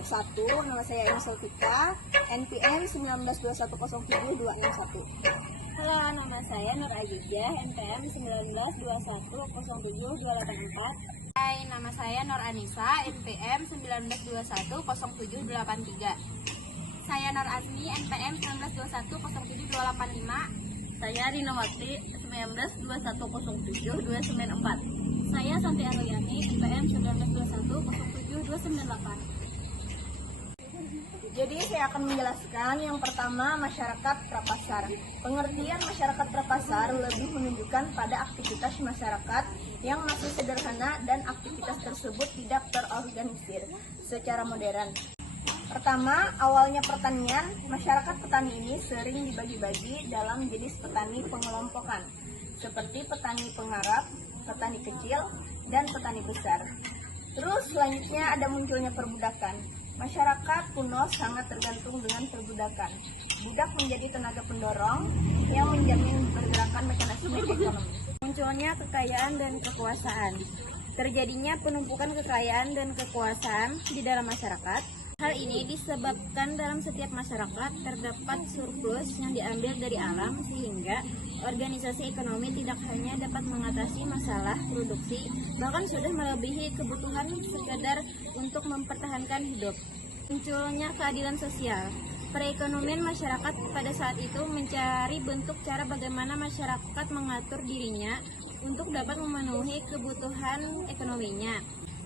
kelompok 1, nama saya Emma Sultika, NPM 192107-261. Halo, nama saya Nur Ajijah, NPM 192107-284. Hai, nama saya Nur Anissa, NPM 192107-83. Saya Nur Azmi, NPM 192107-285. Saya Rina Wakti, 192107-294. Saya Santi Aroyani, NPM 192107-298. Jadi saya akan menjelaskan yang pertama masyarakat prapasar. Pengertian masyarakat prapasar lebih menunjukkan pada aktivitas masyarakat yang masih sederhana dan aktivitas tersebut tidak terorganisir secara modern. Pertama, awalnya pertanian, masyarakat petani ini sering dibagi-bagi dalam jenis petani pengelompokan, seperti petani pengarap, petani kecil, dan petani besar. Terus selanjutnya ada munculnya perbudakan. Masyarakat kuno sangat tergantung dengan perbudakan. Budak menjadi tenaga pendorong yang menjamin pergerakan mekanisme ekonomi. Munculnya kekayaan dan kekuasaan. Terjadinya penumpukan kekayaan dan kekuasaan di dalam masyarakat. Hal ini disebabkan dalam setiap masyarakat terdapat surplus yang diambil dari alam sehingga organisasi ekonomi tidak hanya dapat mengatasi masalah produksi, bahkan sudah melebihi kebutuhan sekedar untuk mempertahankan hidup. Munculnya keadilan sosial. Perekonomian masyarakat pada saat itu mencari bentuk cara bagaimana masyarakat mengatur dirinya untuk dapat memenuhi kebutuhan ekonominya.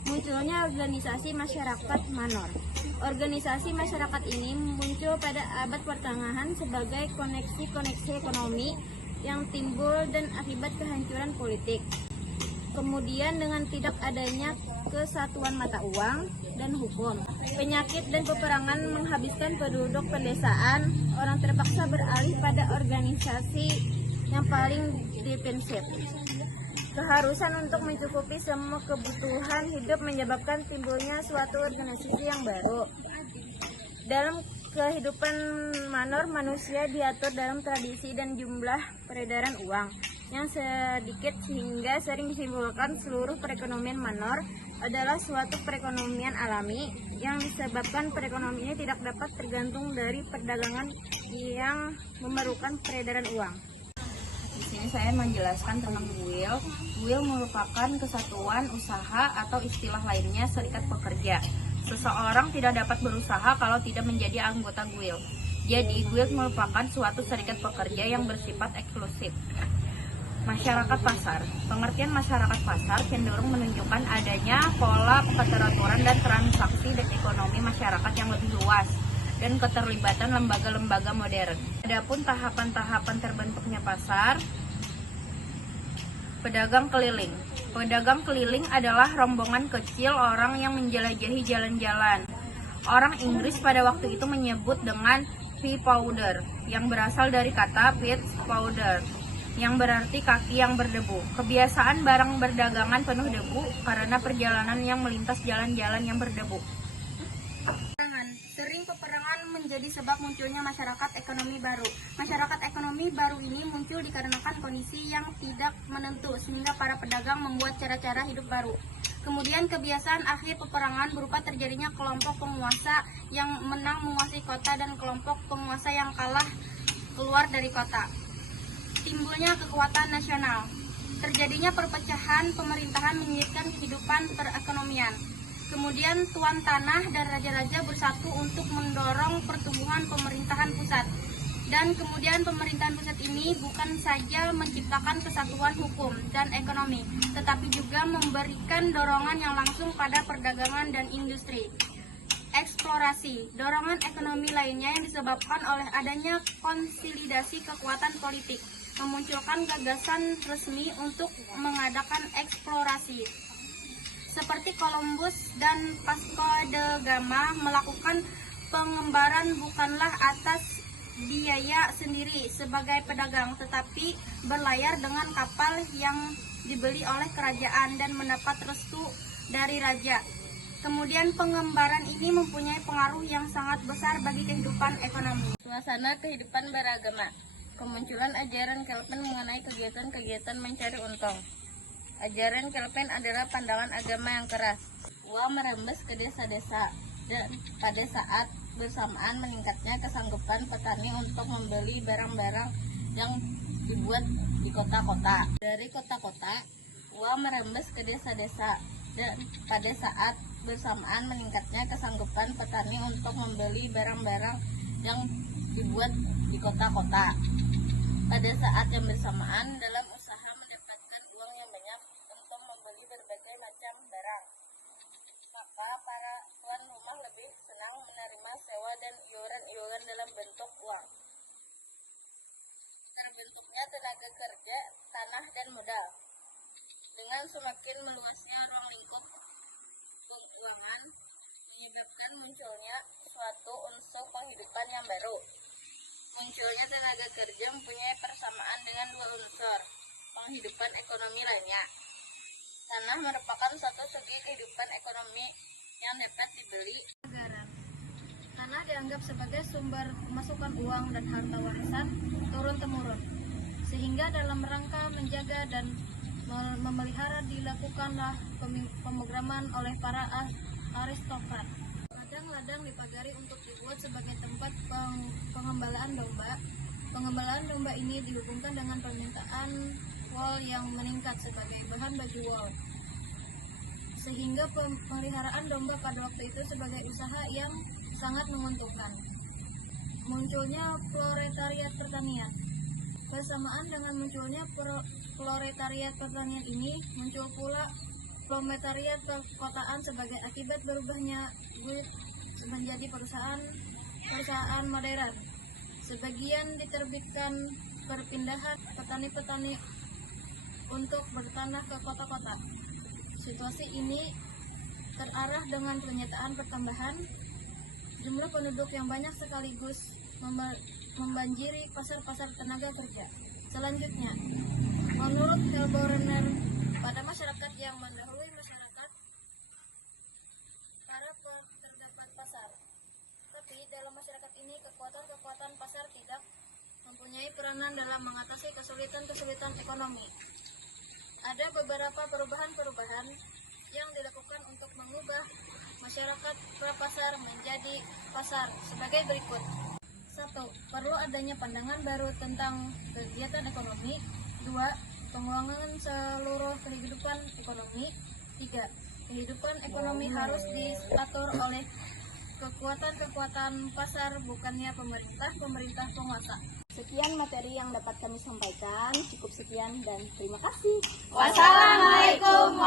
Munculnya organisasi masyarakat manor. Organisasi masyarakat ini muncul pada abad pertengahan sebagai koneksi-koneksi ekonomi yang timbul dan akibat kehancuran politik. Kemudian dengan tidak adanya kesatuan mata uang dan hukum, penyakit dan peperangan menghabiskan penduduk pedesaan, orang terpaksa beralih pada organisasi yang paling defensif. Keharusan untuk mencukupi semua kebutuhan hidup menyebabkan timbulnya suatu organisasi yang baru. Dalam kehidupan manor, manusia diatur dalam tradisi dan jumlah peredaran uang yang sedikit sehingga sering disimpulkan seluruh perekonomian manor adalah suatu perekonomian alami yang disebabkan perekonomian ini tidak dapat tergantung dari perdagangan yang memerlukan peredaran uang. Di sini saya menjelaskan tentang guild. Guild merupakan kesatuan usaha atau istilah lainnya serikat pekerja. Seseorang tidak dapat berusaha kalau tidak menjadi anggota guild. Jadi, guild merupakan suatu serikat pekerja yang bersifat eksklusif. Masyarakat pasar. Pengertian masyarakat pasar cenderung menunjukkan adanya pola keteraturan dan transaksi dan ekonomi masyarakat yang lebih luas dan keterlibatan lembaga-lembaga modern. Adapun tahapan-tahapan terbentuknya pasar, pedagang keliling. Pedagang keliling adalah rombongan kecil orang yang menjelajahi jalan-jalan. Orang Inggris pada waktu itu menyebut dengan pea powder, yang berasal dari kata peat powder, yang berarti kaki yang berdebu. Kebiasaan barang berdagangan penuh debu karena perjalanan yang melintas jalan-jalan yang berdebu. Sering peperangan menjadi sebab munculnya masyarakat ekonomi baru. Masyarakat ekonomi baru ini muncul dikarenakan kondisi yang tidak menentu, sehingga para pedagang membuat cara-cara hidup baru. Kemudian kebiasaan akhir peperangan berupa terjadinya kelompok penguasa yang menang menguasai kota dan kelompok penguasa yang kalah keluar dari kota. Timbulnya kekuatan nasional. Terjadinya perpecahan pemerintahan menyulitkan kehidupan perekonomian. Kemudian tuan tanah dan raja-raja bersatu untuk mendorong pertumbuhan pemerintahan pusat. Dan kemudian pemerintahan pusat ini bukan saja menciptakan kesatuan hukum dan ekonomi, tetapi juga memberikan dorongan yang langsung pada perdagangan dan industri. Eksplorasi, dorongan ekonomi lainnya yang disebabkan oleh adanya konsolidasi kekuatan politik, memunculkan gagasan resmi untuk mengadakan eksplorasi. Seperti Columbus dan Vasco da Gama melakukan pengembaraan bukanlah atas biaya sendiri sebagai pedagang, tetapi berlayar dengan kapal yang dibeli oleh kerajaan dan mendapat restu dari raja. Kemudian pengembaraan ini mempunyai pengaruh yang sangat besar bagi kehidupan ekonomi. Suasana kehidupan beragama. Kemunculan ajaran Kelpen mengenai kegiatan-kegiatan mencari untung. Ajaran Kelpen adalah pandangan agama yang keras. Uang merembes ke desa-desa. dan pada saat bersamaan meningkatnya kesanggupan petani untuk membeli barang-barang yang dibuat di kota-kota. Dari kota-kota, uang merembes ke desa-desa dan pada saat bersamaan meningkatnya kesanggupan petani untuk membeli barang-barang yang dibuat di kota-kota. Pada saat yang bersamaan dalam usaha mendapatkan uang yang banyak untuk membeli berbagai macam barang, maka para tuan rumah lebih senang menerima sewa dan iuran-iuran dalam bentuk uang. Terbentuknya tenaga kerja, tanah, dan modal. Dengan semakin meluasnya ruang lingkup keuangan, menyebabkan munculnya suatu unsur penghidupan yang baru. Munculnya tenaga kerja mempunyai persamaan dengan dua unsur penghidupan ekonomi lainnya. Tanah merupakan satu segi kehidupan ekonomi yang dapat dibeli negara. Tanah dianggap sebagai sumber pemasukan uang dan harta warisan turun-temurun, sehingga dalam rangka menjaga dan memelihara dilakukanlah pemrograman oleh para aristokrat. Ladang-ladang dipagari untuk dibuat sebagai tempat pengembalaan domba. Pengembalaan domba ini dihubungkan dengan permintaan wol yang meningkat sebagai bahan bagi wol, sehingga pemeliharaan domba pada waktu itu sebagai usaha yang sangat menguntungkan. Munculnya proletariat pertanian. Bersamaan dengan munculnya proletariat pertanian ini, muncul pula proletariat perkotaan sebagai akibat berubahnya guild menjadi perusahaan modern. Sebagian diterbitkan perpindahan petani-petani untuk bertanah ke kota-kota. Situasi ini terarah dengan pernyataan pertambahan jumlah penduduk yang banyak sekaligus membanjiri pasar-pasar tenaga kerja. Selanjutnya, menurut Helborner, pada masyarakat yang mendahului masyarakat Arab terdapat pasar. Tapi dalam masyarakat ini kekuatan-kekuatan pasar tidak mempunyai peranan dalam mengatasi kesulitan-kesulitan ekonomi. Ada beberapa perubahan-perubahan yang dilakukan untuk mengubah masyarakat prapasar menjadi pasar sebagai berikut. 1. Perlu adanya pandangan baru tentang kegiatan ekonomi. 2. Pengulangan seluruh kehidupan ekonomi. 3. Kehidupan ekonomi harus diatur oleh kekuatan-kekuatan pasar, bukannya pemerintah penguasa. Sekian materi yang dapat kami sampaikan. Cukup sekian dan terima kasih. Wassalamualaikum